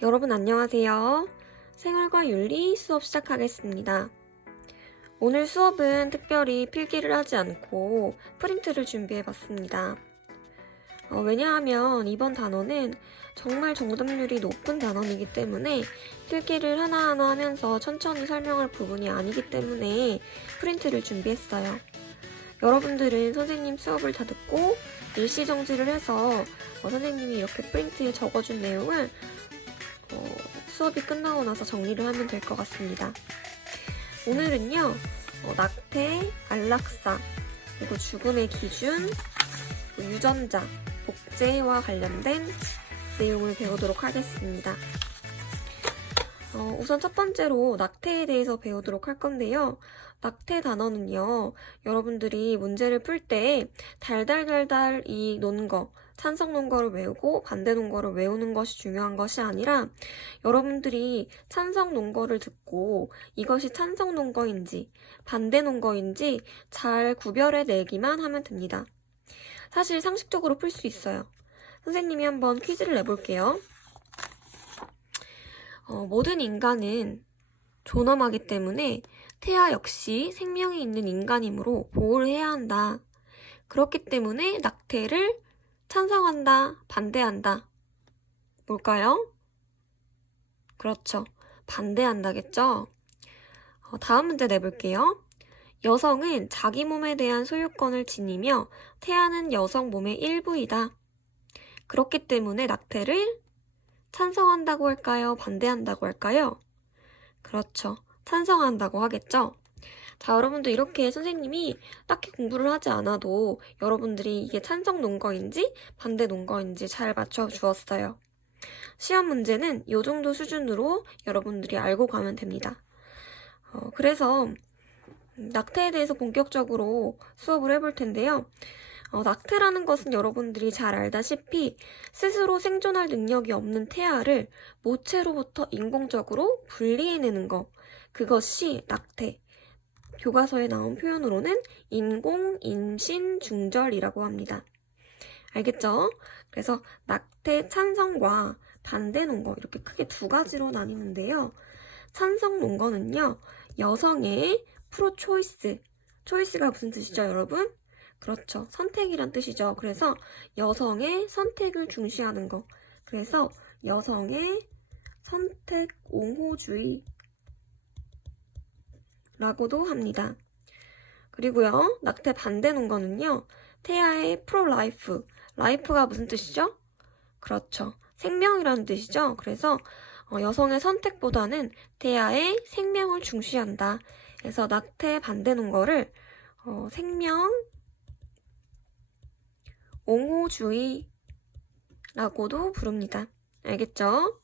여러분 안녕하세요. 생활과 윤리 수업 시작하겠습니다. 오늘 수업은 특별히 필기를 하지 않고 프린트를 준비해 봤습니다. 왜냐하면 이번 단어는 정말 정답률이 높은 단원이기 때문에 필기를 하나하나 하면서 천천히 설명할 부분이 아니기 때문에 프린트를 준비했어요. 여러분들은 선생님 수업을 다 듣고 일시정지를 해서 선생님이 이렇게 프린트에 적어준 내용을 수업이 끝나고 나서 정리를 하면 될 것 같습니다. 오늘은요, 낙태, 안락사, 그리고 죽음의 기준, 유전자, 복제와 관련된 내용을 배우도록 하겠습니다. 우선 첫 번째로 낙태에 대해서 배우도록 할 건데요. 낙태 단어는요, 여러분들이 문제를 풀 때 달달달달 이 논거, 찬성 논거를 외우고 반대 논거를 외우는 것이 중요한 것이 아니라 여러분들이 찬성 논거를 듣고 이것이 찬성 논거인지 반대 논거인지 잘 구별해 내기만 하면 됩니다. 사실 상식적으로 풀 수 있어요. 선생님이 한번 퀴즈를 내볼게요. 모든 인간은 존엄하기 때문에 태아 역시 생명이 있는 인간이므로 보호를 해야 한다. 그렇기 때문에 낙태를 찬성한다, 반대한다. 뭘까요? 그렇죠. 반대한다겠죠? 다음 문제 내볼게요. 여성은 자기 몸에 대한 소유권을 지니며 태아는 여성 몸의 일부이다. 그렇기 때문에 낙태를 찬성한다고 할까요? 반대한다고 할까요? 그렇죠. 찬성한다고 하겠죠? 자, 여러분들 이렇게 선생님이 딱히 공부를 하지 않아도 여러분들이 이게 찬성 논거인지 반대 논거인지 잘 맞춰주었어요. 시험 문제는 이 정도 수준으로 여러분들이 알고 가면 됩니다. 그래서 낙태에 대해서 본격적으로 수업을 해볼 텐데요. 낙태라는 것은 여러분들이 잘 알다시피 스스로 생존할 능력이 없는 태아를 모체로부터 인공적으로 분리해내는 것, 그것이 낙태. 교과서에 나온 표현으로는 인공, 임신, 중절이라고 합니다. 알겠죠? 그래서 낙태 찬성과 반대 논거 이렇게 크게 두 가지로 나뉘는데요. 찬성 논거는요. 여성의 프로초이스. 초이스가 무슨 뜻이죠, 여러분? 그렇죠. 선택이란 뜻이죠. 그래서 여성의 선택을 중시하는 거. 그래서 여성의 선택 옹호주의 라고도 합니다. 그리고요, 낙태 반대 논거는요, 태아의 프로라이프. 라이프가 무슨 뜻이죠? 그렇죠. 생명이라는 뜻이죠. 그래서 여성의 선택보다는 태아의 생명을 중시한다. 그래서 낙태 반대 논거를 생명 옹호주의라고도 부릅니다. 알겠죠?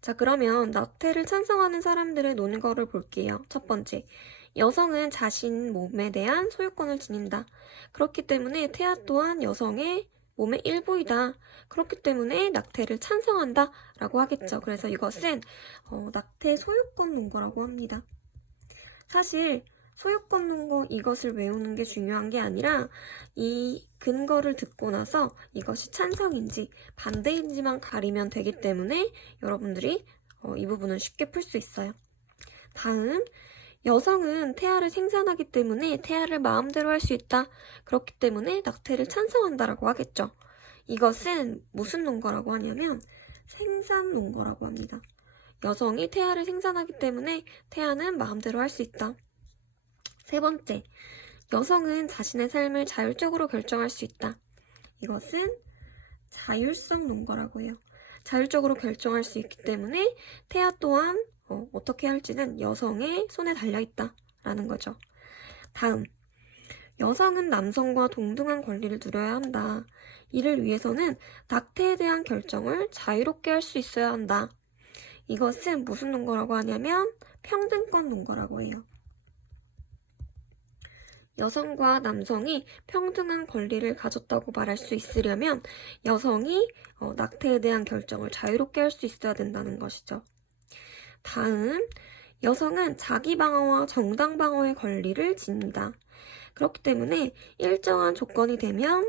자, 그러면 낙태를 찬성하는 사람들의 논거를 볼게요. 첫 번째, 여성은 자신 몸에 대한 소유권을 지닌다. 그렇기 때문에 태아 또한 여성의 몸의 일부이다. 그렇기 때문에 낙태를 찬성한다 라고 하겠죠. 그래서 이것은 낙태 소유권 논거라고 합니다. 사실 소유권 논거 이것을 외우는 게 중요한 게 아니라 이 근거를 듣고 나서 이것이 찬성인지 반대인지만 가리면 되기 때문에 여러분들이 이 부분은 쉽게 풀 수 있어요. 다음, 여성은 태아를 생산하기 때문에 태아를 마음대로 할 수 있다. 그렇기 때문에 낙태를 찬성한다라고 하겠죠. 이것은 무슨 논거라고 하냐면 생산 논거라고 합니다. 여성이 태아를 생산하기 때문에 태아는 마음대로 할 수 있다. 세 번째, 여성은 자신의 삶을 자율적으로 결정할 수 있다. 이것은 자율성 논거라고 해요. 자율적으로 결정할 수 있기 때문에 태아 또한 어떻게 할지는 여성의 손에 달려있다 라는 거죠. 다음, 여성은 남성과 동등한 권리를 누려야 한다. 이를 위해서는 낙태에 대한 결정을 자유롭게 할 수 있어야 한다. 이것은 무슨 논거라고 하냐면 평등권 논거라고 해요. 여성과 남성이 평등한 권리를 가졌다고 말할 수 있으려면 여성이 낙태에 대한 결정을 자유롭게 할 수 있어야 된다는 것이죠. 다음, 여성은 자기 방어와 정당 방어의 권리를 지닌다. 그렇기 때문에 일정한 조건이 되면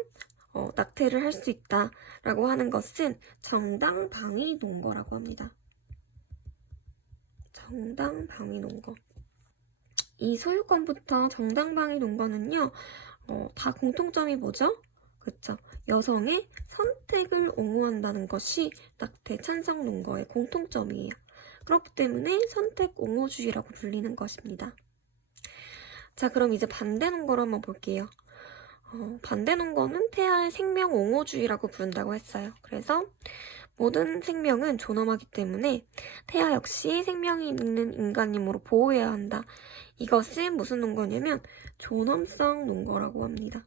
낙태를 할 수 있다라고 하는 것은 정당 방위 논거라고 합니다. 정당방위 논거. 이 소유권부터 정당방위 논거는요, 다 공통점이 뭐죠? 그쵸? 여성의 선택을 옹호한다는 것이 낙태 찬성 논거의 공통점이에요. 그렇기 때문에 선택 옹호주의라고 불리는 것입니다. 자, 그럼 이제 반대 논거를 한번 볼게요. 반대 논거는 태아의 생명 옹호주의라고 부른다고 했어요. 그래서 모든 생명은 존엄하기 때문에 태아 역시 생명이 있는 인간임으로 보호해야 한다. 이것은 무슨 논거냐면 존엄성 논거라고 합니다.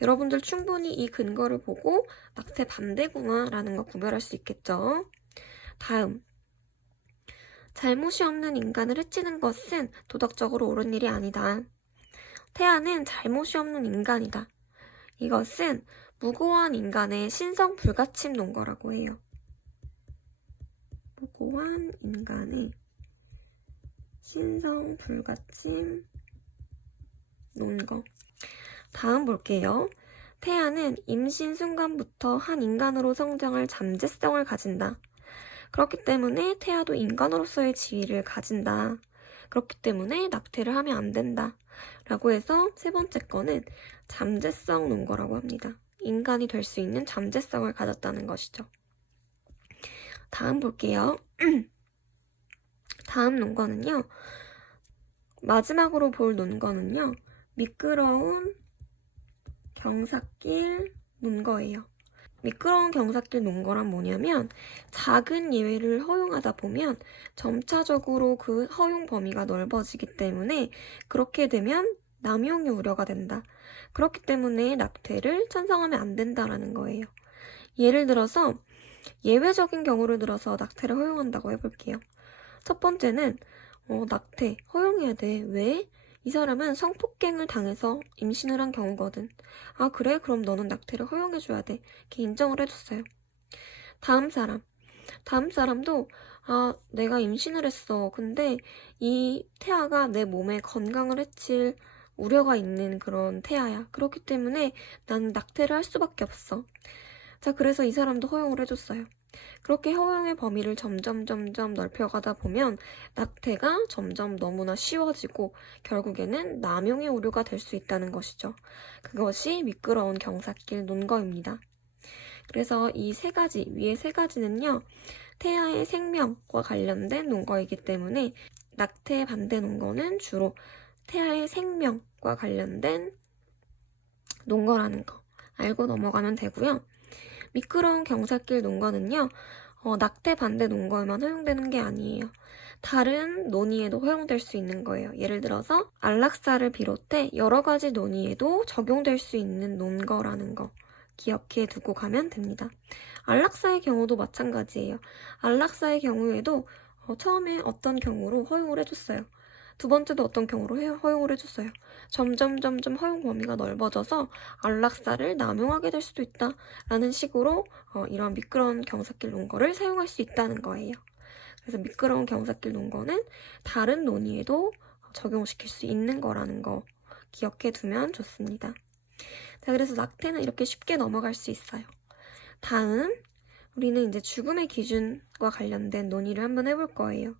여러분들 충분히 이 근거를 보고 낙태 반대구나 라는 거 구별할 수 있겠죠. 다음, 잘못이 없는 인간을 해치는 것은 도덕적으로 옳은 일이 아니다. 태아는 잘못이 없는 인간이다. 이것은 무고한 인간의 신성 불가침 논거라고 해요. 무고한 인간의 신성 불가침 논거. 다음 볼게요. 태아는 임신 순간부터 한 인간으로 성장할 잠재성을 가진다. 그렇기 때문에 태아도 인간으로서의 지위를 가진다. 그렇기 때문에 낙태를 하면 안 된다. 라고 해서 세 번째 거는 잠재성 논거라고 합니다. 인간이 될 수 있는 잠재성을 가졌다는 것이죠. 다음 볼게요. 다음 논거는요. 마지막으로 볼 논거는요. 미끄러운 경사길 논거예요. 미끄러운 경사길 논거란 뭐냐면 작은 예외를 허용하다 보면 점차적으로 그 허용 범위가 넓어지기 때문에 그렇게 되면 남용의 우려가 된다. 그렇기 때문에 낙태를 찬성하면 안 된다라는 거예요. 예를 들어서 예외적인 경우를 들어서 낙태를 허용한다고 해볼게요. 첫 번째는 낙태 허용해야 돼. 왜? 이 사람은 성폭행을 당해서 임신을 한 경우거든. 아, 그래? 그럼 너는 낙태를 허용해줘야 돼. 이렇게 인정을 해줬어요. 다음 사람도 내가 임신을 했어. 근데 이 태아가 내 몸에 건강을 해칠 우려가 있는 그런 태아야. 그렇기 때문에 나는 낙태를 할 수밖에 없어. 자, 그래서 이 사람도 허용을 해줬어요. 그렇게 허용의 범위를 점점 넓혀가다 보면 낙태가 점점 너무나 쉬워지고 결국에는 남용의 오류가 될 수 있다는 것이죠. 그것이 미끄러운 경사길 논거입니다. 그래서 이 세 가지, 위에 세 가지는요, 태아의 생명과 관련된 논거이기 때문에 낙태 반대 논거는 주로 태아의 생명과 관련된 논거라는 거 알고 넘어가면 되고요. 미끄러운 경사길 논거는요, 낙태 반대 논거에만 허용되는 게 아니에요. 다른 논의에도 허용될 수 있는 거예요. 예를 들어서 안락사를 비롯해 여러 가지 논의에도 적용될 수 있는 논거라는 거 기억해 두고 가면 됩니다. 안락사의 경우도 마찬가지예요. 안락사의 경우에도 처음에 어떤 경우로 허용을 해줬어요. 두 번째도 어떤 경우로 허용을 해줬어요. 점점 허용 범위가 넓어져서 안락사를 남용하게 될 수도 있다라는 식으로 이런 미끄러운 경사길 논거를 사용할 수 있다는 거예요. 그래서 미끄러운 경사길 논거는 다른 논의에도 적용시킬 수 있는 거라는 거 기억해 두면 좋습니다. 자, 그래서 낙태는 이렇게 쉽게 넘어갈 수 있어요. 다음, 우리는 이제 죽음의 기준과 관련된 논의를 한번 해볼 거예요.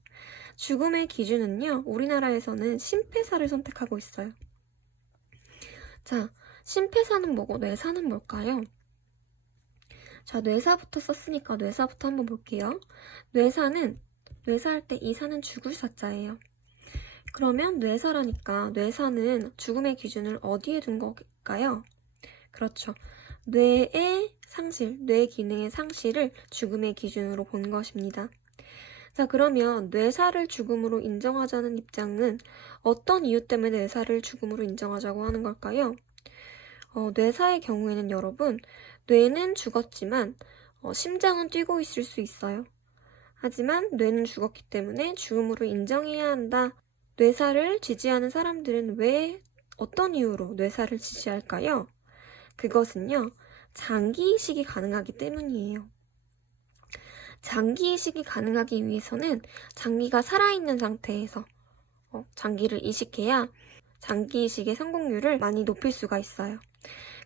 죽음의 기준은요, 우리나라에서는 심폐사를 선택하고 있어요. 자, 심폐사는 뭐고 뇌사는 뭘까요? 자, 뇌사부터 썼으니까 뇌사부터 한번 볼게요. 뇌사할 때 이 사는 죽을 사자예요. 그러면 뇌사라니까 뇌사는 죽음의 기준을 어디에 둔 걸까요? 그렇죠. 뇌의 상실, 뇌 기능의 상실을 죽음의 기준으로 본 것입니다. 자, 그러면 뇌사를 죽음으로 인정하자는 입장은 어떤 이유 때문에 뇌사를 죽음으로 인정하자고 하는 걸까요? 뇌사의 경우에는 여러분, 뇌는 죽었지만 심장은 뛰고 있을 수 있어요. 하지만 뇌는 죽었기 때문에 죽음으로 인정해야 한다. 뇌사를 지지하는 사람들은 왜 어떤 이유로 뇌사를 지지할까요? 그것은요, 장기 이식이 가능하기 때문이에요. 장기 이식이 가능하기 위해서는 장기가 살아있는 상태에서 장기를 이식해야 장기 이식의 성공률을 많이 높일 수가 있어요.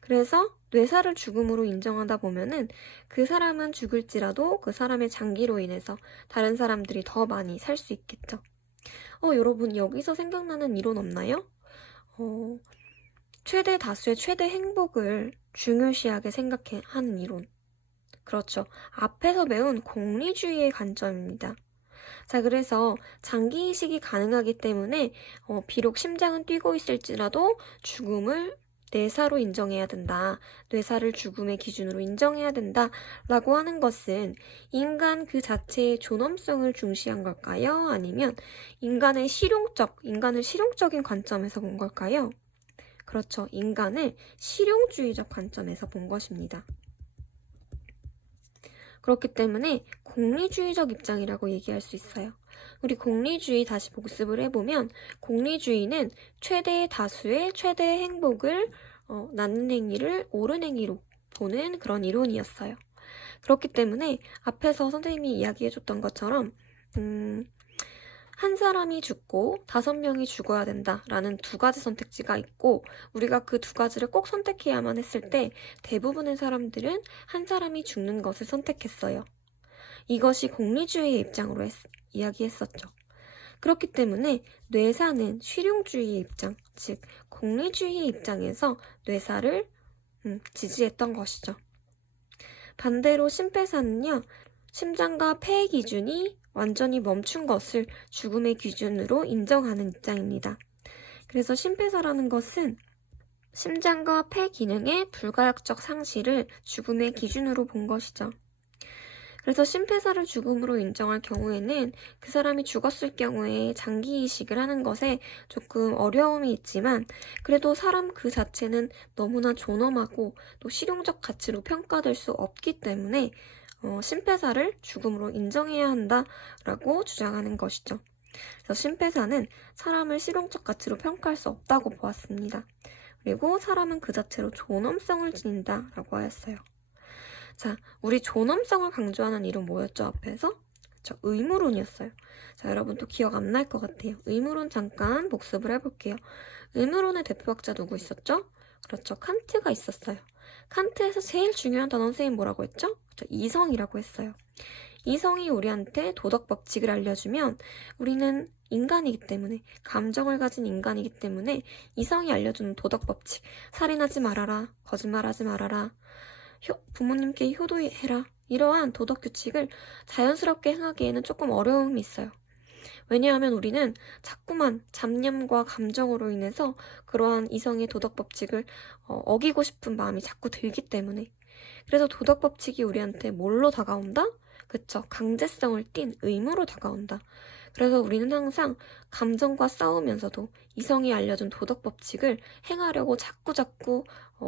그래서 뇌사를 죽음으로 인정하다 보면은 그 사람은 죽을지라도 그 사람의 장기로 인해서 다른 사람들이 더 많이 살 수 있겠죠. 여러분 여기서 생각나는 이론 없나요? 최대 다수의 최대 행복을 중요시하게 생각하는 이론. 그렇죠. 앞에서 배운 공리주의의 관점입니다. 자, 그래서 장기 이식이 가능하기 때문에 비록 심장은 뛰고 있을지라도 죽음을 뇌사로 인정해야 된다. 뇌사를 죽음의 기준으로 인정해야 된다. 라고 하는 것은 인간 그 자체의 존엄성을 중시한 걸까요? 아니면 인간을 실용적인 관점에서 본 걸까요? 그렇죠. 인간을 실용주의적 관점에서 본 것입니다. 그렇기 때문에 공리주의적 입장이라고 얘기할 수 있어요. 우리 공리주의 다시 복습을 해보면 공리주의는 최대의 다수의 최대의 행복을 낳는 행위를 옳은 행위로 보는 그런 이론이었어요. 그렇기 때문에 앞에서 선생님이 이야기해줬던 것처럼 한 사람이 죽고 5명이 죽어야 된다라는 두 가지 선택지가 있고 우리가 그 두 가지를 꼭 선택해야만 했을 때 대부분의 사람들은 한 사람이 죽는 것을 선택했어요. 이것이 공리주의의 입장으로 이야기했었죠. 그렇기 때문에 뇌사는 실용주의의 입장, 즉 공리주의의 입장에서 뇌사를 지지했던 것이죠. 반대로 심폐사는요. 심장과 폐의 기준이 완전히 멈춘 것을 죽음의 기준으로 인정하는 입장입니다. 그래서 심폐사라는 것은 심장과 폐 기능의 불가역적 상실을 죽음의 기준으로 본 것이죠. 그래서 심폐사를 죽음으로 인정할 경우에는 그 사람이 죽었을 경우에 장기 이식을 하는 것에 조금 어려움이 있지만 그래도 사람 그 자체는 너무나 존엄하고 또 실용적 가치로 평가될 수 없기 때문에 심폐사를 죽음으로 인정해야 한다라고 주장하는 것이죠. 그래서 심폐사는 사람을 실용적 가치로 평가할 수 없다고 보았습니다. 그리고 사람은 그 자체로 존엄성을 지닌다라고 하였어요. 자, 우리 존엄성을 강조하는 이론 뭐였죠, 앞에서? 그쵸, 의무론이었어요. 자, 여러분 또 기억 안 날 것 같아요. 의무론 잠깐 복습을 해볼게요. 의무론의 대표학자 누구 있었죠? 그렇죠, 칸트가 있었어요. 칸트에서 제일 중요한 단어 선생님 뭐라고 했죠? 그렇죠, 이성이라고 했어요. 이성이 우리한테 도덕 법칙을 알려주면 우리는 인간이기 때문에 감정을 가진 인간이기 때문에 이성이 알려주는 도덕 법칙 살인하지 말아라, 거짓말하지 말아라, 부모님께 효도해라 이러한 도덕 규칙을 자연스럽게 행하기에는 조금 어려움이 있어요. 왜냐하면 우리는 자꾸만 잡념과 감정으로 인해서 그러한 이성의 도덕 법칙을 어기고 싶은 마음이 자꾸 들기 때문에 그래서 도덕 법칙이 우리한테 뭘로 다가온다? 그쵸, 강제성을 띤 의무로 다가온다. 그래서 우리는 항상 감정과 싸우면서도 이성이 알려준 도덕 법칙을 행하려고 자꾸자꾸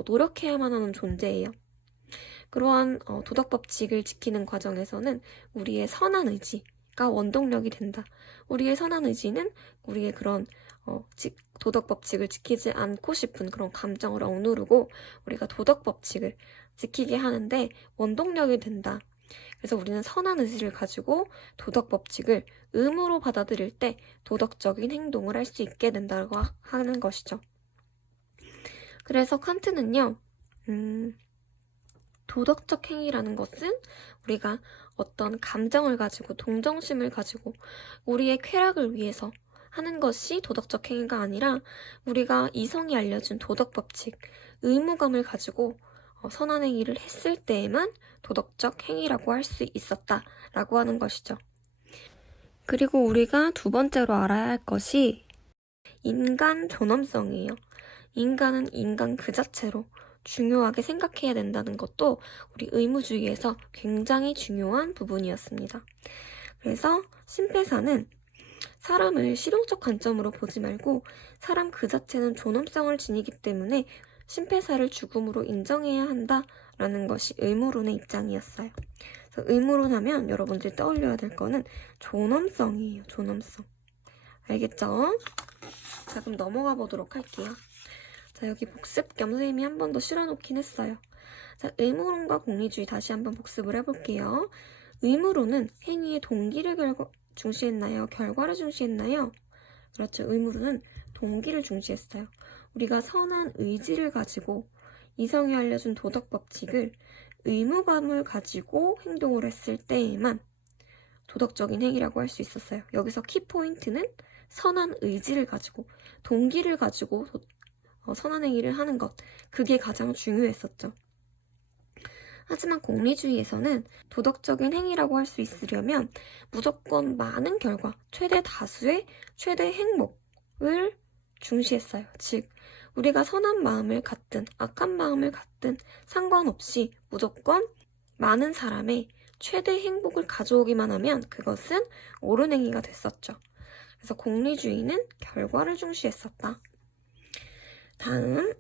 노력해야만 하는 존재예요. 그러한 도덕 법칙을 지키는 과정에서는 우리의 선한 의지가 원동력이 된다. 우리의 선한 의지는 우리의 그런 도덕 법칙을 지키지 않고 싶은 그런 감정을 억누르고 우리가 도덕 법칙을 지키게 하는데 원동력이 된다. 그래서 우리는 선한 의지를 가지고 도덕 법칙을 의무로 받아들일 때 도덕적인 행동을 할 수 있게 된다고 하는 것이죠. 그래서 칸트는요, 도덕적 행위라는 것은 우리가 어떤 감정을 가지고 동정심을 가지고 우리의 쾌락을 위해서 하는 것이 도덕적 행위가 아니라 우리가 이성이 알려준 도덕 법칙, 의무감을 가지고 선한 행위를 했을 때에만 도덕적 행위라고 할 수 있었다라고 하는 것이죠. 그리고 우리가 두 번째로 알아야 할 것이 인간 존엄성이에요. 인간은 인간 그 자체로 중요하게 생각해야 된다는 것도 우리 의무주의에서 굉장히 중요한 부분이었습니다. 그래서 심폐사는 사람을 실용적 관점으로 보지 말고 사람 그 자체는 존엄성을 지니기 때문에 심폐사를 죽음으로 인정해야 한다라는 것이 의무론의 입장이었어요. 그래서 의무론 하면 여러분들이 떠올려야 될 거는 존엄성이에요. 존엄성. 알겠죠? 자, 그럼 넘어가 보도록 할게요. 자, 여기 복습 겸 선생님이 한 번 더 실어놓긴 했어요. 자, 의무론과 공리주의 다시 한번 복습을 해볼게요. 의무론은 행위의 동기를 중시했나요? 결과를 중시했나요? 그렇죠. 의무론은 동기를 중시했어요. 우리가 선한 의지를 가지고 이성이 알려준 도덕 법칙을 의무감을 가지고 행동을 했을 때에만 도덕적인 행위라고 할 수 있었어요. 여기서 키포인트는 선한 의지를 가지고, 동기를 가지고 선한 행위를 하는 것. 그게 가장 중요했었죠. 하지만 공리주의에서는 도덕적인 행위라고 할 수 있으려면 무조건 많은 결과, 최대 다수의 최대 행복을 중시했어요. 즉, 우리가 선한 마음을 갖든 악한 마음을 갖든 상관없이 무조건 많은 사람의 최대 행복을 가져오기만 하면 그것은 옳은 행위가 됐었죠. 그래서 공리주의는 결과를 중시했었다. 다음,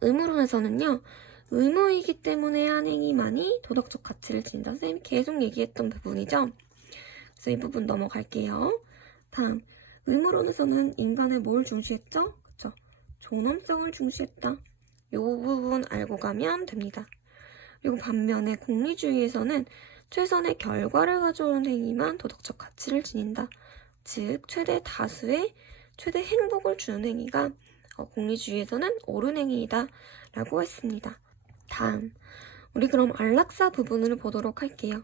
의무론에서는요. 의무이기 때문에 한 행위만이 도덕적 가치를 지닌다. 선생님이 계속 얘기했던 부분이죠. 그래서 이 부분 넘어갈게요. 다음, 의무론에서는 인간의 뭘 중시했죠? 그쵸? 존엄성을 중시했다. 이 부분 알고 가면 됩니다. 그리고 반면에 공리주의에서는 최선의 결과를 가져오는 행위만 도덕적 가치를 지닌다. 즉, 최대 다수의 최대 행복을 주는 행위가 공리주의에서는 옳은 행위이다 라고 했습니다. 다음, 우리 그럼 안락사 부분을 보도록 할게요.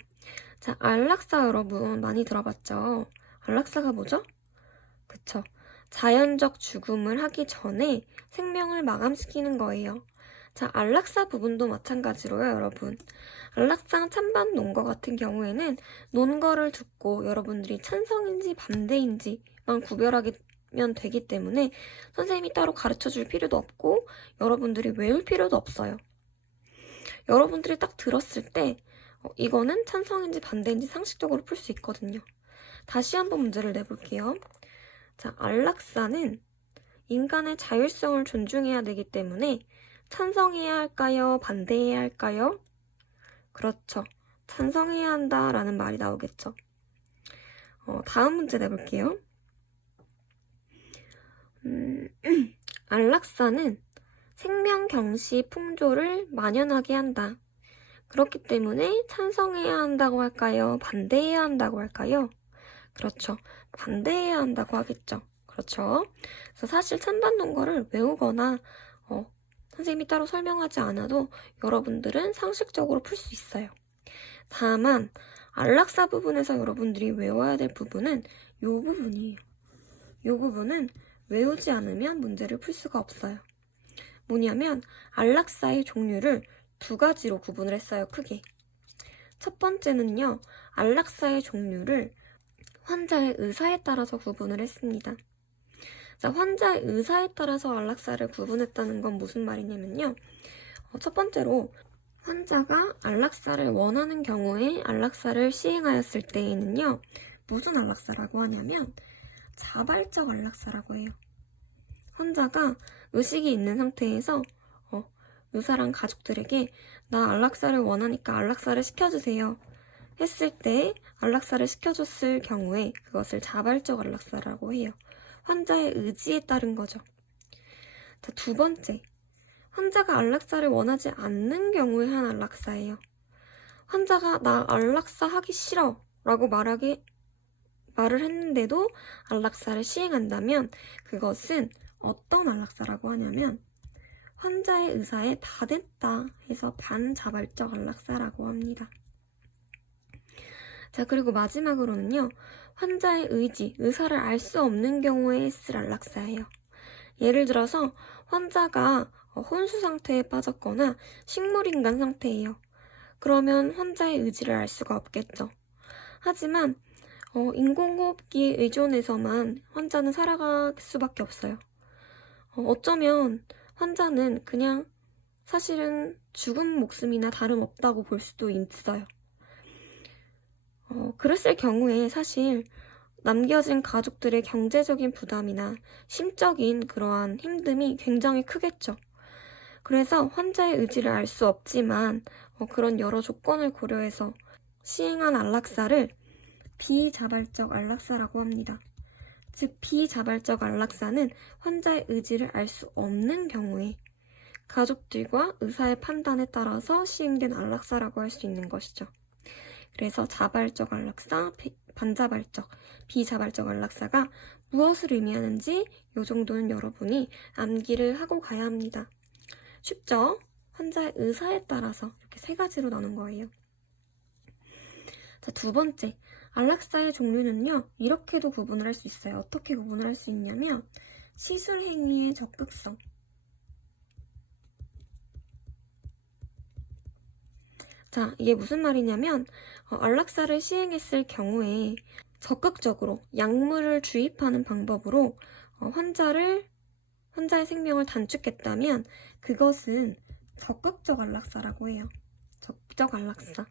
자, 안락사 여러분 많이 들어봤죠? 안락사가 뭐죠? 그쵸? 자연적 죽음을 하기 전에 생명을 마감시키는 거예요. 자, 안락사 부분도 마찬가지로요, 여러분. 안락사 찬반 논거 같은 경우에는 논거를 듣고 여러분들이 찬성인지 반대인지만 구별하면 되기 때문에 선생님이 따로 가르쳐줄 필요도 없고 여러분들이 외울 필요도 없어요. 여러분들이 딱 들었을 때 이거는 찬성인지 반대인지 상식적으로 풀 수 있거든요. 다시 한번 문제를 내볼게요. 자, 안락사는 인간의 자율성을 존중해야 되기 때문에 찬성해야 할까요? 반대해야 할까요? 그렇죠. 찬성해야 한다라는 말이 나오겠죠. 다음 문제 내볼게요. 안락사는 생명경시 풍조를 만연하게 한다. 그렇기 때문에 찬성해야 한다고 할까요? 반대해야 한다고 할까요? 그렇죠. 반대해야 한다고 하겠죠. 그렇죠. 그래서 사실 찬반 논거를 외우거나 선생님이 따로 설명하지 않아도 여러분들은 상식적으로 풀 수 있어요. 다만 안락사 부분에서 여러분들이 외워야 될 부분은 이 부분이에요. 이 부분은 외우지 않으면 문제를 풀 수가 없어요. 뭐냐면 안락사의 종류를 두 가지로 구분을 했어요. 크게. 첫 번째는요. 안락사의 종류를 환자의 의사에 따라서 구분을 했습니다. 자, 환자의 의사에 따라서 안락사를 구분했다는 건 무슨 말이냐면요. 첫 번째로 환자가 안락사를 원하는 경우에 안락사를 시행하였을 때에는요. 무슨 안락사라고 하냐면 자발적 안락사라고 해요. 환자가 의식이 있는 상태에서 의사랑 가족들에게 나 안락사를 원하니까 안락사를 시켜주세요 했을 때 안락사를 시켜줬을 경우에 그것을 자발적 안락사라고 해요. 환자의 의지에 따른 거죠. 자, 두 번째, 환자가 안락사를 원하지 않는 경우에 한 안락사예요. 환자가 나 안락사 하기 싫어 라고 말을 했는데도 안락사를 시행한다면 그것은 어떤 안락사라고 하냐면 환자의 의사에 다 됐다 해서 반자발적 안락사라고 합니다. 자, 그리고 마지막으로는요. 환자의 의지, 의사를 알 수 없는 경우에 했을 안락사예요. 예를 들어서 환자가 혼수 상태에 빠졌거나 식물인간 상태예요. 그러면 환자의 의지를 알 수가 없겠죠. 하지만 인공호흡기에 의존해서만 환자는 살아갈 수밖에 없어요. 어쩌면 환자는 그냥 사실은 죽은 목숨이나 다름없다고 볼 수도 있어요. 그랬을 경우에 사실 남겨진 가족들의 경제적인 부담이나 심적인 그러한 힘듦이 굉장히 크겠죠. 그래서 환자의 의지를 알 수 없지만 그런 여러 조건을 고려해서 시행한 안락사를 비자발적 안락사라고 합니다. 즉 비자발적 안락사는 환자의 의지를 알 수 없는 경우에 가족들과 의사의 판단에 따라서 시행된 안락사라고 할 수 있는 것이죠. 그래서 자발적 안락사, 반자발적, 비자발적 안락사가 무엇을 의미하는지 이 정도는 여러분이 암기를 하고 가야 합니다. 쉽죠? 환자의 의사에 따라서 이렇게 세 가지로 나눈 거예요. 자, 두 번째, 안락사의 종류는요, 이렇게도 구분을 할 수 있어요. 어떻게 구분을 할 수 있냐면, 시술 행위의 적극성. 자, 이게 무슨 말이냐면, 안락사를 시행했을 경우에 적극적으로 약물을 주입하는 방법으로 환자의 생명을 단축했다면, 그것은 적극적 안락사라고 해요. 적극적 안락사.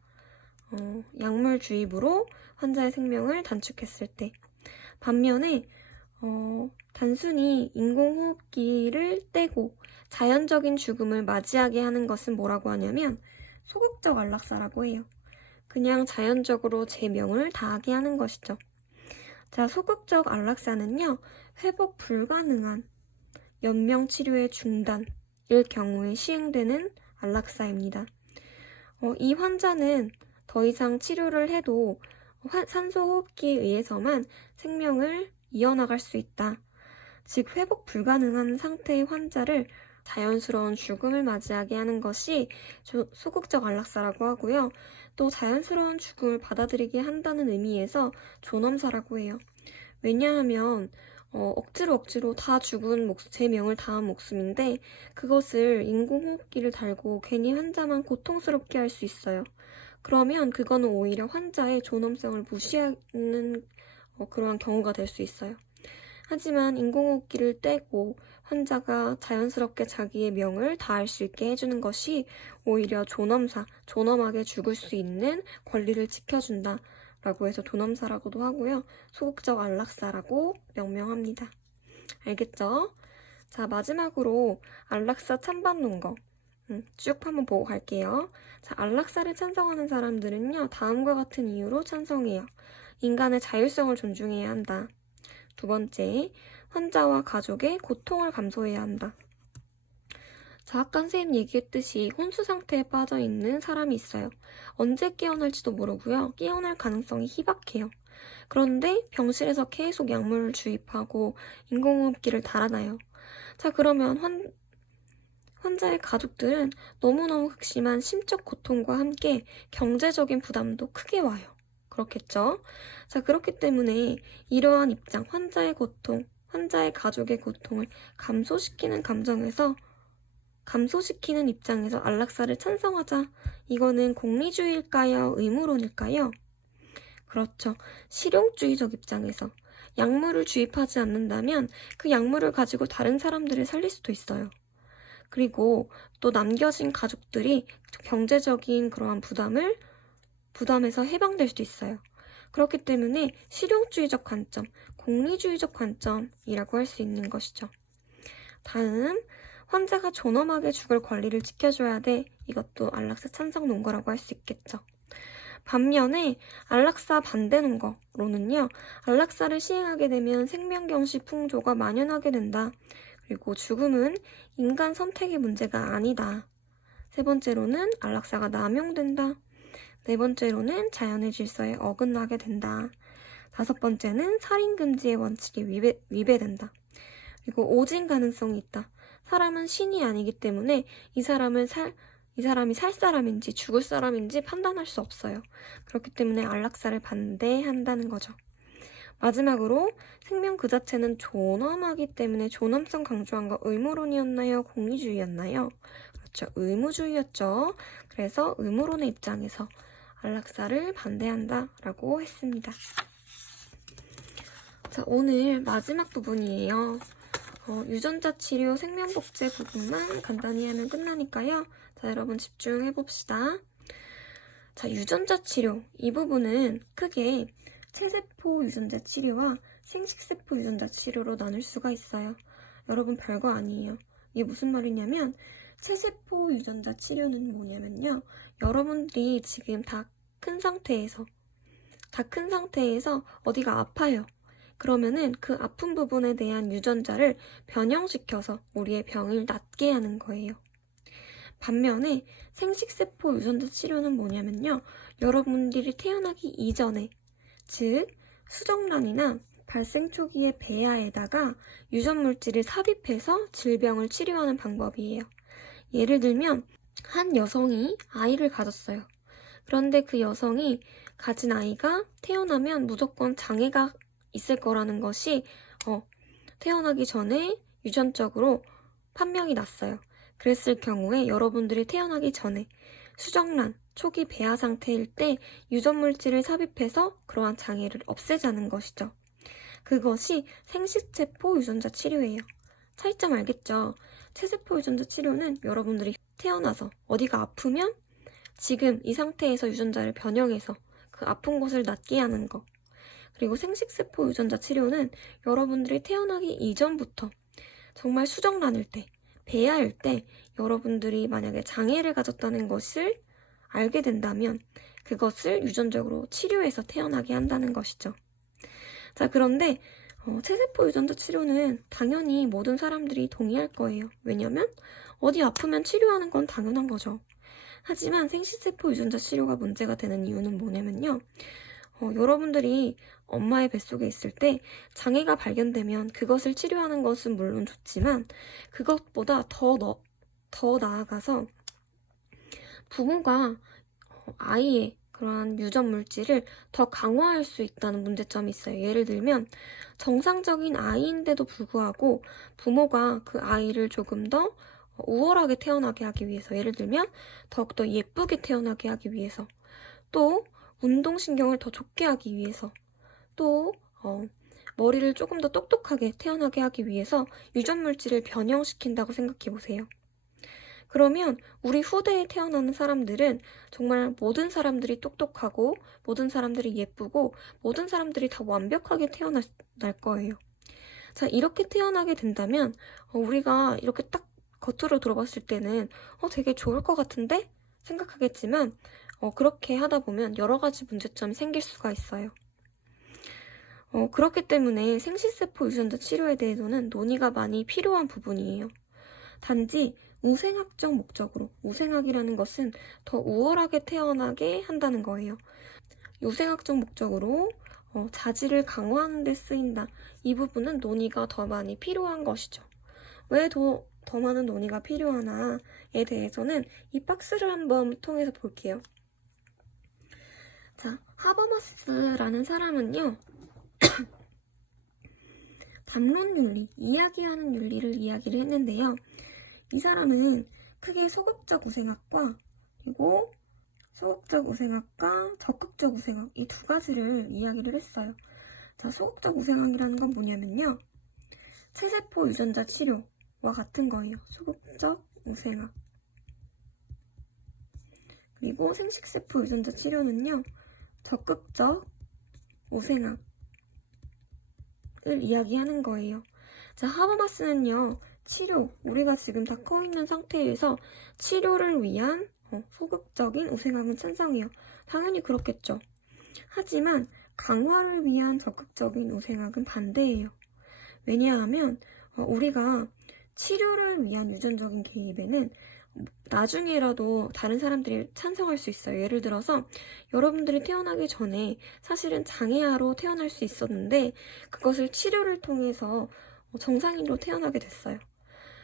약물 주입으로 환자의 생명을 단축했을 때. 반면에 단순히 인공호흡기를 떼고 자연적인 죽음을 맞이하게 하는 것은 뭐라고 하냐면 소극적 안락사라고 해요. 그냥 자연적으로 제 명을 다하게 하는 것이죠. 자, 소극적 안락사는요, 회복 불가능한 연명치료의 중단일 경우에 시행되는 안락사입니다. 이 환자는 더 이상 치료를 해도 산소호흡기에 의해서만 생명을 이어나갈 수 있다. 즉, 회복 불가능한 상태의 환자를 자연스러운 죽음을 맞이하게 하는 것이 소극적 안락사라고 하고요. 또 자연스러운 죽음을 받아들이게 한다는 의미에서 존엄사라고 해요. 왜냐하면 억지로 다 죽은 제 명을 다한 목숨인데 그것을 인공호흡기를 달고 괜히 환자만 고통스럽게 할 수 있어요. 그러면 그거는 오히려 환자의 존엄성을 무시하는 그러한 경우가 될 수 있어요. 하지만 인공호흡기를 떼고 환자가 자연스럽게 자기의 명을 다할 수 있게 해주는 것이 오히려 존엄하게 죽을 수 있는 권리를 지켜준다 라고 해서 존엄사라고도 하고요. 소극적 안락사라고 명명합니다. 알겠죠? 자, 마지막으로 안락사 찬반 논거 쭉 한번 보고 갈게요. 자, 안락사를 찬성하는 사람들은요, 다음과 같은 이유로 찬성해요. 인간의 자율성을 존중해야 한다. 두 번째, 환자와 가족의 고통을 감소해야 한다. 자, 아까 선생님 얘기했듯이 혼수 상태에 빠져 있는 사람이 있어요. 언제 깨어날지도 모르고요. 깨어날 가능성이 희박해요. 그런데 병실에서 계속 약물을 주입하고 인공호흡기를 달아놔요. 자, 그러면 환자의 가족들은 너무너무 극심한 심적 고통과 함께 경제적인 부담도 크게 와요. 그렇겠죠? 자, 그렇기 때문에 이러한 입장, 환자의 고통, 환자의 가족의 고통을 감소시키는 입장에서 안락사를 찬성하자. 이거는 공리주의일까요? 의무론일까요? 그렇죠. 실용주의적 입장에서 약물을 주입하지 않는다면 그 약물을 가지고 다른 사람들을 살릴 수도 있어요. 그리고 또 남겨진 가족들이 경제적인 그러한 부담에서 해방될 수도 있어요. 그렇기 때문에 실용주의적 관점, 공리주의적 관점이라고 할 수 있는 것이죠. 다음, 환자가 존엄하게 죽을 권리를 지켜줘야 돼. 이것도 안락사 찬성 논거라고 할 수 있겠죠. 반면에 안락사 반대 논거로는요. 안락사를 시행하게 되면 생명경시 풍조가 만연하게 된다. 그리고 죽음은 인간 선택의 문제가 아니다. 세 번째로는 안락사가 남용된다. 네 번째로는 자연의 질서에 어긋나게 된다. 다섯 번째는 살인금지의 원칙에 위배된다. 그리고 오진 가능성이 있다. 사람은 신이 아니기 때문에 이 사람이 살 사람인지 죽을 사람인지 판단할 수 없어요. 그렇기 때문에 안락사를 반대한다는 거죠. 마지막으로 생명 그 자체는 존엄하기 때문에 존엄성 강조한 거 의무론이었나요? 공리주의였나요? 그렇죠. 의무주의였죠. 그래서 의무론의 입장에서 안락사를 반대한다라고 했습니다. 자, 오늘 마지막 부분이에요. 유전자 치료 생명복제 부분만 간단히 하면 끝나니까요. 자, 여러분 집중해봅시다. 자, 유전자 치료. 이 부분은 크게 체세포 유전자 치료와 생식세포 유전자 치료로 나눌 수가 있어요. 여러분 별거 아니에요. 이게 무슨 말이냐면 체세포 유전자 치료는 뭐냐면요. 여러분들이 지금 다 큰 상태에서 어디가 아파요. 그러면은 그 아픈 부분에 대한 유전자를 변형시켜서 우리의 병을 낫게 하는 거예요. 반면에 생식세포 유전자 치료는 뭐냐면요. 여러분들이 태어나기 이전에, 즉 수정란이나 발생 초기의 배아에다가 유전물질을 삽입해서 질병을 치료하는 방법이에요. 예를 들면 한 여성이 아이를 가졌어요. 그런데 그 여성이 가진 아이가 태어나면 무조건 장애가 있을 거라는 것이 태어나기 전에 유전적으로 판명이 났어요. 그랬을 경우에 여러분들이 태어나기 전에 수정란, 초기 배아 상태일 때 유전물질을 삽입해서 그러한 장애를 없애자는 것이죠. 그것이 생식세포 유전자 치료예요. 차이점 알겠죠? 체세포 유전자 치료는 여러분들이 태어나서 어디가 아프면 지금 이 상태에서 유전자를 변형해서 그 아픈 곳을 낫게 하는 거. 그리고 생식세포 유전자 치료는 여러분들이 태어나기 이전부터 정말 수정란일 때, 배아일 때 여러분들이 만약에 장애를 가졌다는 것을 알게 된다면 그것을 유전적으로 치료해서 태어나게 한다는 것이죠. 자, 그런데 체세포 유전자 치료는 당연히 모든 사람들이 동의할 거예요. 왜냐면 어디 아프면 치료하는 건 당연한 거죠. 하지만 생식세포 유전자 치료가 문제가 되는 이유는 뭐냐면요. 여러분들이 엄마의 뱃속에 있을 때 장애가 발견되면 그것을 치료하는 것은 물론 좋지만 그것보다 더 나아가서 부모가 아이의 그러한 유전 물질을 더 강화할 수 있다는 문제점이 있어요. 예를 들면 정상적인 아이인데도 불구하고 부모가 그 아이를 조금 더 우월하게 태어나게 하기 위해서, 예를 들면 더욱더 예쁘게 태어나게 하기 위해서, 또 운동신경을 더 좋게 하기 위해서, 또 머리를 조금 더 똑똑하게 태어나게 하기 위해서 유전물질을 변형시킨다고 생각해 보세요. 그러면 우리 후대에 태어나는 사람들은 정말 모든 사람들이 똑똑하고 모든 사람들이 예쁘고 모든 사람들이 다 완벽하게 태어날 거예요. 자, 이렇게 태어나게 된다면 우리가 이렇게 딱 겉으로 들어봤을 때는 되게 좋을 것 같은데? 생각하겠지만 그렇게 하다 보면 여러 가지 문제점이 생길 수가 있어요. 그렇기 때문에 생식세포 유전자 치료에 대해서는 논의가 많이 필요한 부분이에요. 단지 우생학적 목적으로, 우생학이라는 것은 더 우월하게 태어나게 한다는 거예요. 우생학적 목적으로 자질을 강화하는 데 쓰인다. 이 부분은 논의가 더 많이 필요한 것이죠. 왜 더 많은 논의가 필요하나에 대해서는 이 박스를 한번 통해서 볼게요. 자, 하버마스라는 사람은요. 담론윤리, 이야기하는 윤리를 이야기를 했는데요. 이 사람은 크게 소극적 우생학과 그리고 소극적 우생학과 적극적 우생학 이 두 가지를 이야기를 했어요. 자, 소극적 우생학이라는 건 뭐냐면요. 체세포 유전자 치료와 같은 거예요. 소극적 우생학. 그리고 생식세포 유전자 치료는요. 적극적 우생학을 이야기하는 거예요. 자, 하버마스는요. 치료, 우리가 지금 다 커 있는 상태에서 치료를 위한 소극적인 우생학은 찬성해요. 당연히 그렇겠죠. 하지만 강화를 위한 적극적인 우생학은 반대예요. 왜냐하면 우리가 치료를 위한 유전적인 개입에는 나중에라도 다른 사람들이 찬성할 수 있어요. 예를 들어서 여러분들이 태어나기 전에 사실은 장애아로 태어날 수 있었는데 그것을 치료를 통해서 정상인으로 태어나게 됐어요.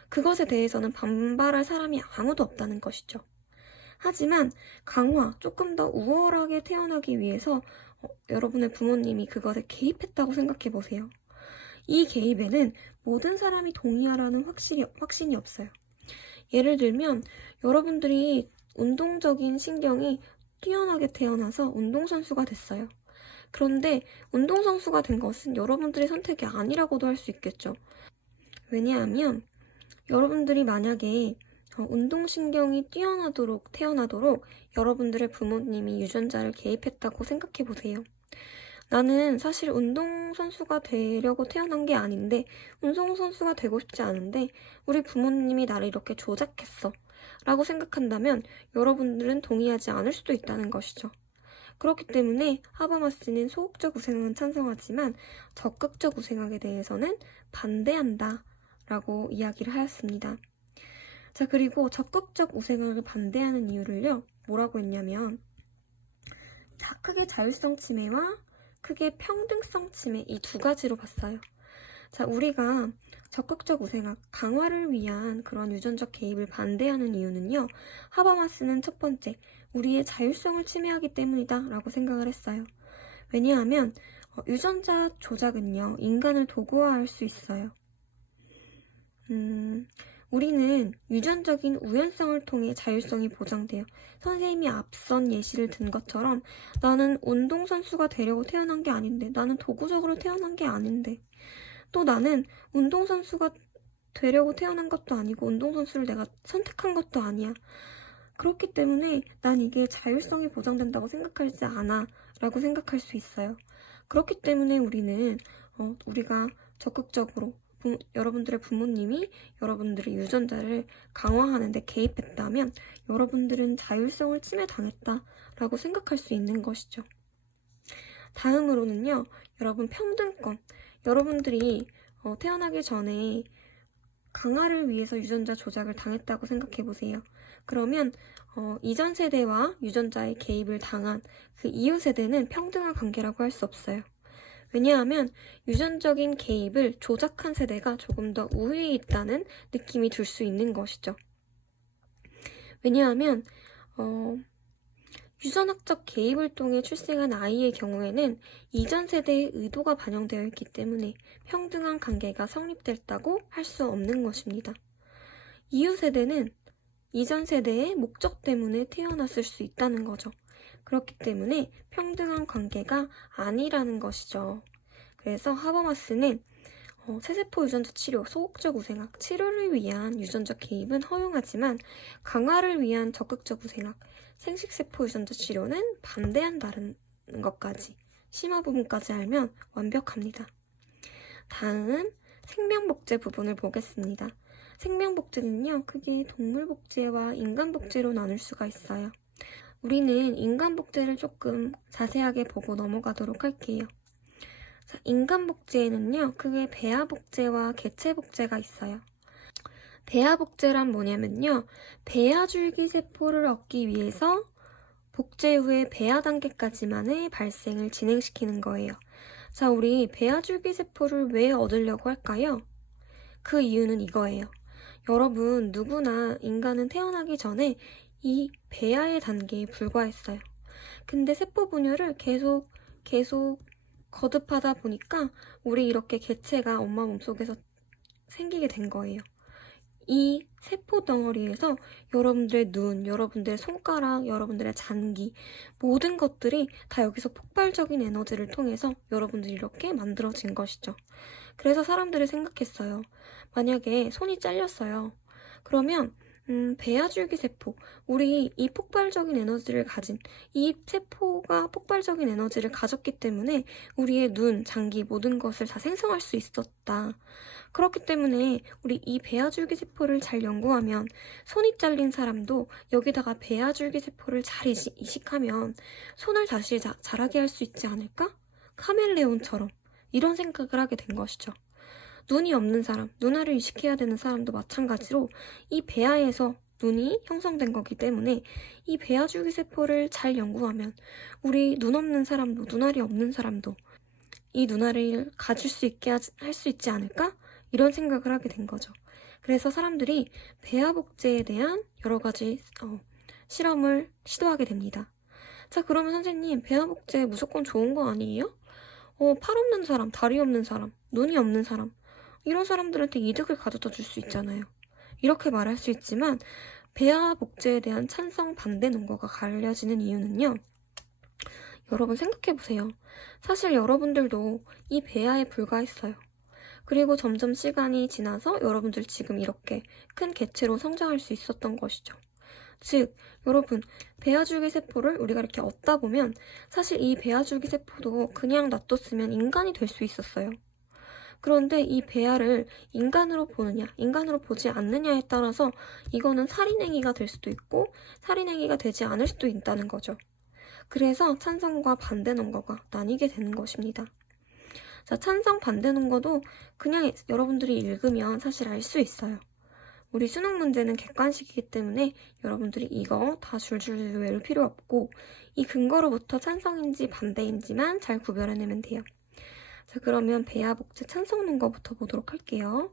그것에 대해서는 반발할 사람이 아무도 없다는 것이죠. 하지만 강화, 조금 더 우월하게 태어나기 위해서 여러분의 부모님이 그것에 개입했다고 생각해 보세요. 이 개입에는 모든 사람이 동의하라는 확신이 없어요. 예를 들면 여러분들이 운동적인 신경이 뛰어나게 태어나서 운동선수가 됐어요. 그런데 운동선수가 된 것은 여러분들의 선택이 아니라고도 할 수 있겠죠. 왜냐하면 여러분들이 만약에 운동신경이 뛰어나도록 태어나도록 여러분들의 부모님이 유전자를 개입했다고 생각해 보세요. 나는 사실 운동선수가 되려고 태어난 게 아닌데 운동선수가 되고 싶지 않은데 우리 부모님이 나를 이렇게 조작했어 라고 생각한다면 여러분들은 동의하지 않을 수도 있다는 것이죠. 그렇기 때문에 하버마스는 소극적 우생학은 찬성하지만 적극적 우생학에 대해서는 반대한다 라고 이야기를 하였습니다. 자, 그리고 적극적 우생학을 반대하는 이유를요, 뭐라고 했냐면 크게 자율성 침해와 크게 평등성 침해 이 두 가지로 봤어요. 자, 우리가 적극적 우생학, 강화를 위한 그런 유전적 개입을 반대하는 이유는요. 하버마스는 첫 번째, 우리의 자율성을 침해하기 때문이다 라고 생각을 했어요. 왜냐하면 유전자 조작은요. 인간을 도구화할 수 있어요. 우리는 유전적인 우연성을 통해 자율성이 보장돼요. 선생님이 앞선 예시를 든 것처럼 나는 운동선수가 되려고 태어난 게 아닌데, 나는 도구적으로 태어난 게 아닌데, 또 나는 운동선수가 되려고 태어난 것도 아니고 운동선수를 내가 선택한 것도 아니야. 그렇기 때문에 난 이게 자율성이 보장된다고 생각하지 않아 라고 생각할 수 있어요. 그렇기 때문에 우리가 적극적으로 여러분들의 부모님이 여러분들의 유전자를 강화하는 데 개입했다면 여러분들은 자율성을 침해당했다라고 생각할 수 있는 것이죠. 다음으로는요. 여러분 평등권. 여러분들이 태어나기 전에 강화를 위해서 유전자 조작을 당했다고 생각해보세요. 그러면 이전 세대와 유전자의 개입을 당한 그 이후 세대는 평등한 관계라고 할 수 없어요. 왜냐하면 유전적인 개입을 조작한 세대가 조금 더 우위에 있다는 느낌이 들 수 있는 것이죠. 왜냐하면 유전학적 개입을 통해 출생한 아이의 경우에는 이전 세대의 의도가 반영되어 있기 때문에 평등한 관계가 성립됐다고 할 수 없는 것입니다. 이후 세대는 이전 세대의 목적 때문에 태어났을 수 있다는 거죠. 그렇기 때문에 평등한 관계가 아니라는 것이죠. 그래서 하버마스는 세세포 유전자 치료, 소극적 우생학, 치료를 위한 유전적 개입은 허용하지만 강화를 위한 적극적 우생학, 생식세포 유전자 치료는 반대한다는 것까지, 심화 부분까지 알면 완벽합니다. 다음 생명복제 부분을 보겠습니다. 생명복제는요, 크게 동물복제와 인간복제로 나눌 수가 있어요. 우리는 인간복제를 조금 자세하게 보고 넘어가도록 할게요. 자, 인간복제에는요, 크게 배아복제와 개체복제가 있어요. 배아복제란 뭐냐면요, 배아줄기세포를 얻기 위해서 복제 후에 배아 단계까지만의 발생을 진행시키는 거예요. 자, 우리 배아줄기세포를 왜 얻으려고 할까요? 그 이유는 이거예요. 여러분, 누구나 인간은 태어나기 전에 이 배아의 단계에 불과했어요. 근데 세포 분열을 계속 거듭하다 보니까 우리 이렇게 개체가 엄마 몸속에서 생기게 된 거예요. 이 세포 덩어리에서 여러분들의 눈, 여러분들의 손가락, 여러분들의 잔기, 모든 것들이 다 여기서 폭발적인 에너지를 통해서 여러분들이 이렇게 만들어진 것이죠. 그래서 사람들이 생각했어요. 만약에 손이 잘렸어요. 그러면 배아줄기 세포, 우리 이 폭발적인 에너지를 가진 이 세포가 폭발적인 에너지를 가졌기 때문에 우리의 눈, 장기 모든 것을 다 생성할 수 있었다. 그렇기 때문에 우리 이 배아줄기 세포를 잘 연구하면 손이 잘린 사람도 여기다가 배아줄기 세포를 잘 이식하면 손을 다시 자라게 할 수 있지 않을까? 카멜레온처럼 이런 생각을 하게 된 것이죠. 눈이 없는 사람, 눈알을 이식해야 되는 사람도 마찬가지로 이 배아에서 눈이 형성된 거기 때문에 이 배아줄기 세포를 잘 연구하면 우리 눈 없는 사람도 눈알이 없는 사람도 이 눈알을 가질 수 있게 할 수 있지 않을까? 이런 생각을 하게 된 거죠. 그래서 사람들이 배아복제에 대한 여러 가지 실험을 시도하게 됩니다. 자, 그러면 선생님, 배아복제 무조건 좋은 거 아니에요? 팔 없는 사람, 다리 없는 사람, 눈이 없는 사람, 이런 사람들한테 이득을 가져다 줄 수 있잖아요. 이렇게 말할 수 있지만 배아 복제에 대한 찬성 반대 논거가 갈려지는 이유는요. 여러분 생각해보세요. 사실 여러분들도 이 배아에 불과했어요. 그리고 점점 시간이 지나서 여러분들 지금 이렇게 큰 개체로 성장할 수 있었던 것이죠. 즉, 여러분, 배아줄기 세포를 우리가 이렇게 얻다 보면 사실 이 배아줄기 세포도 그냥 놔뒀으면 인간이 될 수 있었어요. 그런데 이 배아를 인간으로 보느냐, 인간으로 보지 않느냐에 따라서 이거는 살인행위가 될 수도 있고 살인행위가 되지 않을 수도 있다는 거죠. 그래서 찬성과 반대 논거가 나뉘게 되는 것입니다. 자, 찬성 반대 논거도 그냥 여러분들이 읽으면 사실 알 수 있어요. 우리 수능 문제는 객관식이기 때문에 여러분들이 이거 다 줄줄 외울 필요 없고 이 근거로부터 찬성인지 반대인지만 잘 구별해내면 돼요. 자, 그러면 배아 복제 찬성 논거부터 보도록 할게요.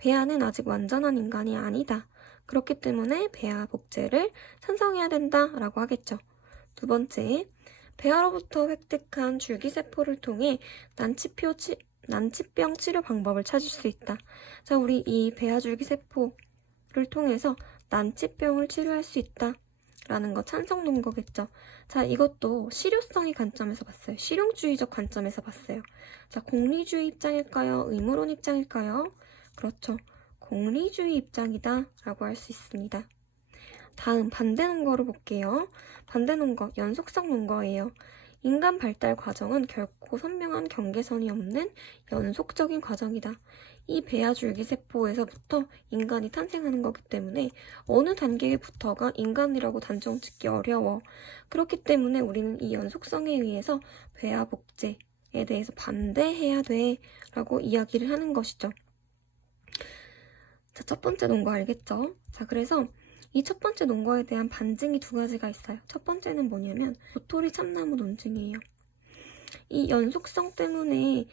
배아는 아직 완전한 인간이 아니다. 그렇기 때문에 배아 복제를 찬성해야 된다라고 하겠죠. 두 번째, 배아로부터 획득한 줄기세포를 통해 난치병 치료 방법을 찾을 수 있다. 자, 우리 이 배아 줄기세포를 통해서 난치병을 치료할 수 있다. 라는 거 찬성 논거겠죠. 자, 이것도 실효성의 관점에서 봤어요. 실용주의적 관점에서 봤어요. 자, 공리주의 입장일까요? 의무론 입장일까요? 그렇죠. 공리주의 입장이다 라고 할 수 있습니다. 다음 반대 논거로 볼게요. 반대 논거, 연속성 논거예요. 인간 발달 과정은 결코 선명한 경계선이 없는 연속적인 과정이다. 이 배아 줄기세포에서부터 인간이 탄생하는 거기 때문에 어느 단계부터가 인간이라고 단정 짓기 어려워. 그렇기 때문에 우리는 이 연속성에 의해서 배아 복제에 대해서 반대해야 돼 라고 이야기를 하는 것이죠. 자, 첫 번째 논거 알겠죠? 자, 그래서 이 첫 번째 논거에 대한 반증이 두 가지가 있어요. 첫 번째는 뭐냐면 도토리 참나무 논증이에요. 이 연속성 때문에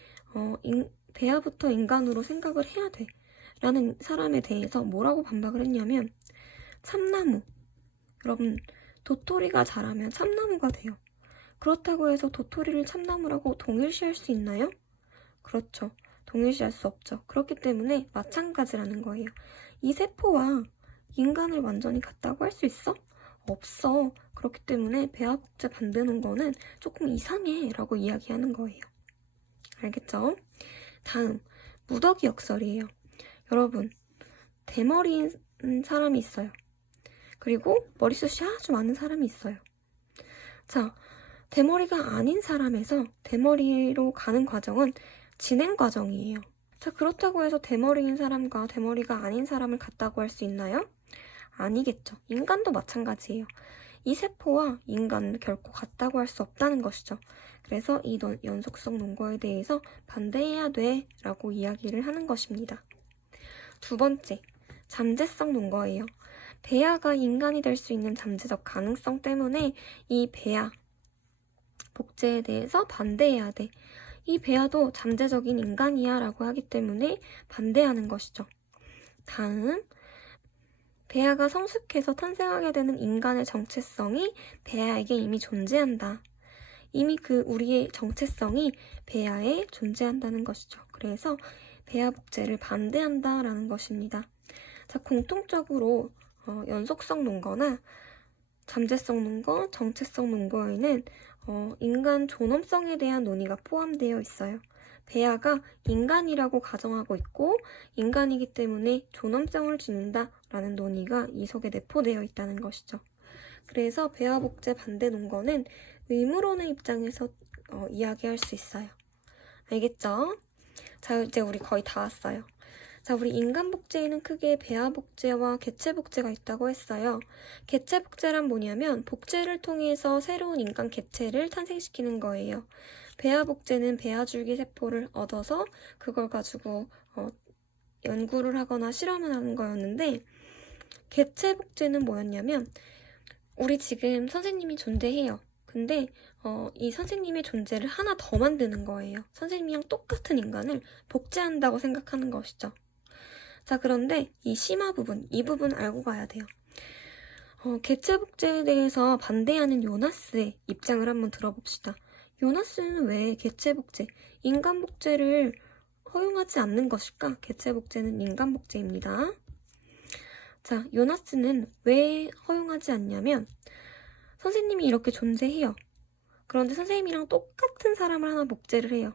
배아부터 인간으로 생각을 해야 돼 라는 사람에 대해서 뭐라고 반박을 했냐면 참나무, 여러분 도토리가 자라면 참나무가 돼요. 그렇다고 해서 도토리를 참나무라고 동일시할 수 있나요? 그렇죠. 동일시할 수 없죠. 그렇기 때문에 마찬가지라는 거예요. 이 세포와 인간을 완전히 같다고 할 수 있어? 없어. 그렇기 때문에 배아복제 반대 논거는 조금 이상해 라고 이야기하는 거예요. 알겠죠? 다음, 무더기 역설이에요. 여러분, 대머리인 사람이 있어요. 그리고 머리숱이 아주 많은 사람이 있어요. 자, 대머리가 아닌 사람에서 대머리로 가는 과정은 진행 과정이에요. 자, 그렇다고 해서 대머리인 사람과 대머리가 아닌 사람을 같다고 할 수 있나요? 아니겠죠. 인간도 마찬가지예요. 이 세포와 인간은 결코 같다고 할 수 없다는 것이죠. 그래서 이 연속성 논거에 대해서 반대해야 돼 라고 이야기를 하는 것입니다. 두 번째, 잠재성 논거예요. 배아가 인간이 될 수 있는 잠재적 가능성 때문에 이 배아 복제에 대해서 반대해야 돼. 이 배아도 잠재적인 인간이야 라고 하기 때문에 반대하는 것이죠. 다음, 배아가 성숙해서 탄생하게 되는 인간의 정체성이 배아에게 이미 존재한다. 이미 우리의 정체성이 배아에 존재한다는 것이죠. 그래서 배아 복제를 반대한다라는 것입니다. 자, 공통적으로 연속성 논거나 잠재성 논거, 정체성 논거에는 인간 존엄성에 대한 논의가 포함되어 있어요. 배아가 인간이라고 가정하고 있고 인간이기 때문에 존엄성을 지닌다라는 논의가 이 속에 내포되어 있다는 것이죠. 그래서 배아 복제 반대 논거는 의무론의 입장에서 이야기할 수 있어요. 알겠죠? 자, 이제 우리 거의 다 왔어요. 자, 우리 인간 복제에는 크게 배아 복제와 개체 복제가 있다고 했어요. 개체 복제란 뭐냐면 복제를 통해서 새로운 인간 개체를 탄생시키는 거예요. 배아 복제는 배아 줄기 세포를 얻어서 그걸 가지고 연구를 하거나 실험을 하는 거였는데 개체 복제는 뭐였냐면 우리 지금 선생님이 존재해요. 근데 이 선생님의 존재를 하나 더 만드는 거예요. 선생님이랑 똑같은 인간을 복제한다고 생각하는 것이죠. 자, 그런데 이 심화 부분, 이 부분 알고 가야 돼요. 개체 복제에 대해서 반대하는 요나스의 입장을 한번 들어봅시다. 요나스는 왜 개체 복제, 인간 복제를 허용하지 않는 것일까? 개체 복제는 인간 복제입니다. 자, 요나스는 왜 허용하지 않냐면 선생님이 이렇게 존재해요. 그런데 선생님이랑 똑같은 사람을 하나 복제를 해요.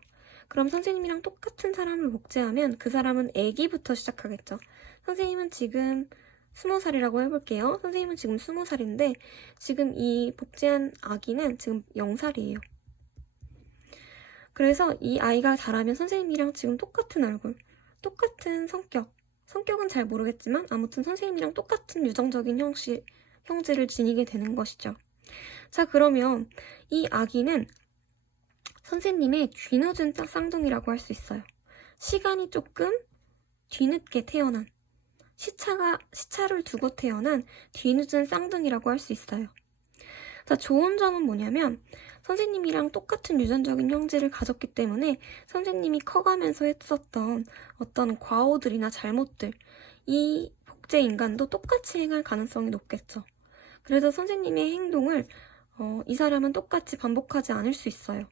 그럼 선생님이랑 똑같은 사람을 복제하면 그 사람은 아기부터 시작하겠죠. 선생님은 지금 20살이라고 해볼게요. 선생님은 지금 20살인데 지금 이 복제한 아기는 지금 0살이에요. 그래서 이 아이가 자라면 선생님이랑 지금 똑같은 얼굴, 똑같은 성격은 잘 모르겠지만 아무튼 선생님이랑 똑같은 유정적인 형질을 지니게 되는 것이죠. 자, 그러면 이 아기는 선생님의 뒤늦은 쌍둥이라고 할 수 있어요. 시간이 조금 뒤늦게 태어난, 시차를 두고 태어난 뒤늦은 쌍둥이라고 할 수 있어요. 자, 좋은 점은 뭐냐면 선생님이랑 똑같은 유전적인 형질을 가졌기 때문에 선생님이 커가면서 했었던 어떤 과오들이나 잘못들, 이 복제 인간도 똑같이 행할 가능성이 높겠죠. 그래서 선생님의 행동을 이 사람은 똑같이 반복하지 않을 수 있어요.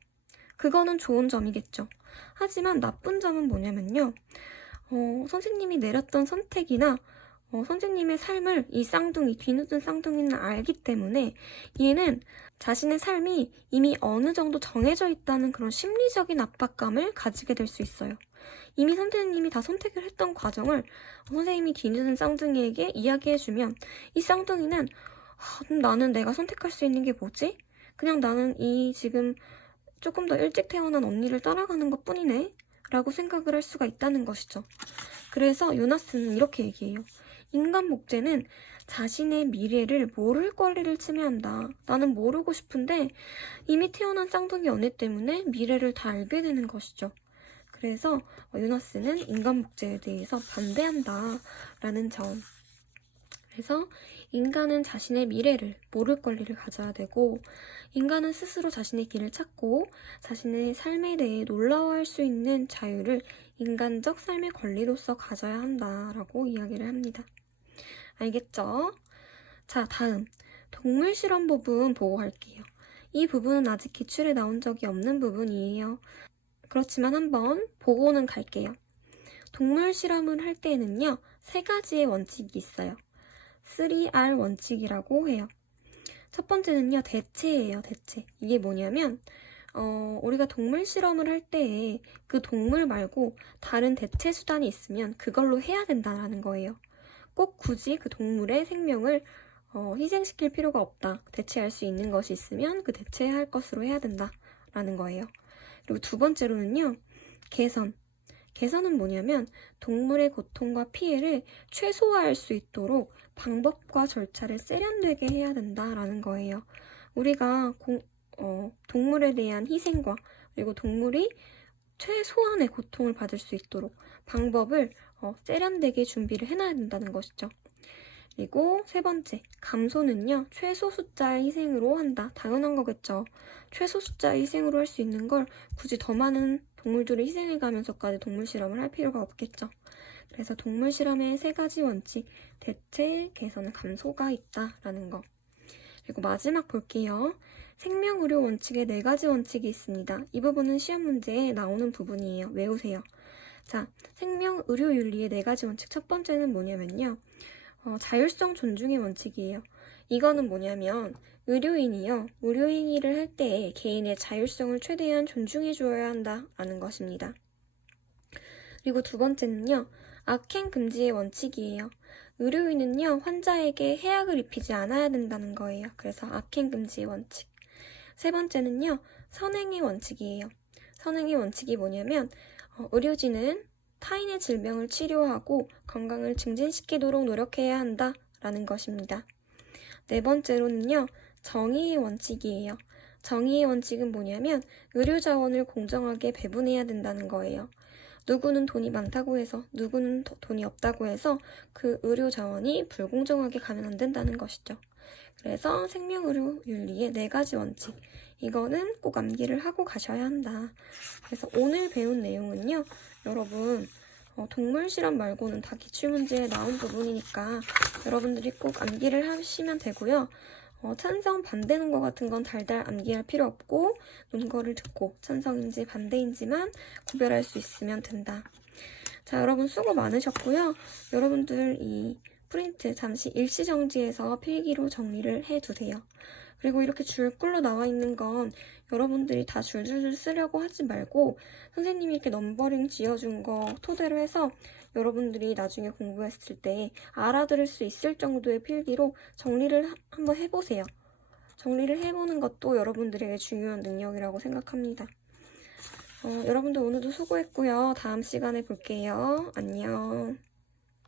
그거는 좋은 점이겠죠. 하지만 나쁜 점은 뭐냐면요. 선생님이 내렸던 선택이나 선생님의 삶을 이 쌍둥이, 뒤늦은 쌍둥이는 알기 때문에 얘는 자신의 삶이 이미 어느 정도 정해져 있다는 그런 심리적인 압박감을 가지게 될 수 있어요. 이미 선생님이 다 선택을 했던 과정을 선생님이 뒤늦은 쌍둥이에게 이야기해주면 이 쌍둥이는 나는 내가 선택할 수 있는 게 뭐지? 그냥 나는 이 지금 조금 더 일찍 태어난 언니를 따라가는 것 뿐이네? 라고 생각을 할 수가 있다는 것이죠. 그래서 요나스는 이렇게 얘기해요. 인간 복제는 자신의 미래를 모를 권리를 침해한다. 나는 모르고 싶은데 이미 태어난 쌍둥이 언니 때문에 미래를 다 알게 되는 것이죠. 그래서 요나스는 인간 복제에 대해서 반대한다. 라는 점. 그래서 인간은 자신의 미래를 모를 권리를 가져야 되고 인간은 스스로 자신의 길을 찾고 자신의 삶에 대해 놀라워할 수 있는 자유를 인간적 삶의 권리로서 가져야 한다라고 이야기를 합니다. 알겠죠? 자, 다음 동물 실험 부분 보고 갈게요. 이 부분은 아직 기출에 나온 적이 없는 부분이에요. 그렇지만 한번 보고는 갈게요. 동물 실험을 할 때에는요, 3가지의 원칙이 있어요. 3R 원칙이라고 해요. 첫 번째는요, 대체예요, 대체. 이게 뭐냐면, 우리가 동물 실험을 할 때에 그 동물 말고 다른 대체 수단이 있으면 그걸로 해야 된다는 거예요. 꼭 굳이 그 동물의 생명을 희생시킬 필요가 없다. 대체할 수 있는 것이 있으면 그 대체할 것으로 해야 된다라는 거예요. 그리고 두 번째로는요, 개선. 개선은 뭐냐면 동물의 고통과 피해를 최소화할 수 있도록 방법과 절차를 세련되게 해야 된다라는 거예요. 우리가 동물에 대한 희생과 그리고 동물이 최소한의 고통을 받을 수 있도록 방법을 세련되게 준비를 해놔야 된다는 것이죠. 그리고 3번째, 감소는요, 최소 숫자의 희생으로 한다. 당연한 거겠죠. 최소 숫자의 희생으로 할 수 있는 걸 굳이 더 많은 동물들을 희생해가면서까지 동물 실험을 할 필요가 없겠죠. 그래서 동물 실험의 3가지 원칙, 대체, 개선, 감소가 있다라는 거. 그리고 마지막 볼게요. 생명의료 원칙의 4가지 원칙이 있습니다. 이 부분은 시험 문제에 나오는 부분이에요. 외우세요. 자, 생명의료 윤리의 4가지 원칙. 첫 번째는 뭐냐면요. 자율성 존중의 원칙이에요. 이거는 뭐냐면 의료인이요. 의료행위를 할 때 개인의 자율성을 최대한 존중해 주어야 한다라는 것입니다. 그리고 두 번째는요. 악행 금지의 원칙이에요. 의료인은요. 환자에게 해악을 입히지 않아야 된다는 거예요. 그래서 악행 금지의 원칙. 3번째는요. 선행의 원칙이에요. 선행의 원칙이 뭐냐면 의료진은 타인의 질병을 치료하고 건강을 증진시키도록 노력해야 한다라는 것입니다. 4번째로는요. 정의의 원칙이에요. 정의의 원칙은 뭐냐면 의료 자원을 공정하게 배분해야 된다는 거예요. 누구는 돈이 많다고 해서 누구는 돈이 없다고 해서 그 의료 자원이 불공정하게 가면 안 된다는 것이죠. 그래서 생명의료 윤리의 4가지 원칙, 이거는 꼭 암기를 하고 가셔야 한다. 그래서 오늘 배운 내용은요, 여러분 동물 실험 말고는 다 기출문제에 나온 부분이니까 여러분들이 꼭 암기를 하시면 되고요. 찬성, 반대 논거 같은 건 달달 암기할 필요 없고 논거를 듣고 찬성인지 반대인지만 구별할 수 있으면 된다. 자, 여러분 수고 많으셨고요. 여러분들 이 프린트 잠시 일시정지해서 필기로 정리를 해두세요. 그리고 이렇게 줄글로 나와 있는 건 여러분들이 다 줄줄줄 쓰려고 하지 말고 선생님이 이렇게 넘버링 지어준 거 토대로 해서 여러분들이 나중에 공부했을 때 알아들을 수 있을 정도의 필기로 정리를 한번 해보세요. 정리를 해보는 것도 여러분들에게 중요한 능력이라고 생각합니다. 여러분들 오늘도 수고했고요. 다음 시간에 볼게요. 안녕.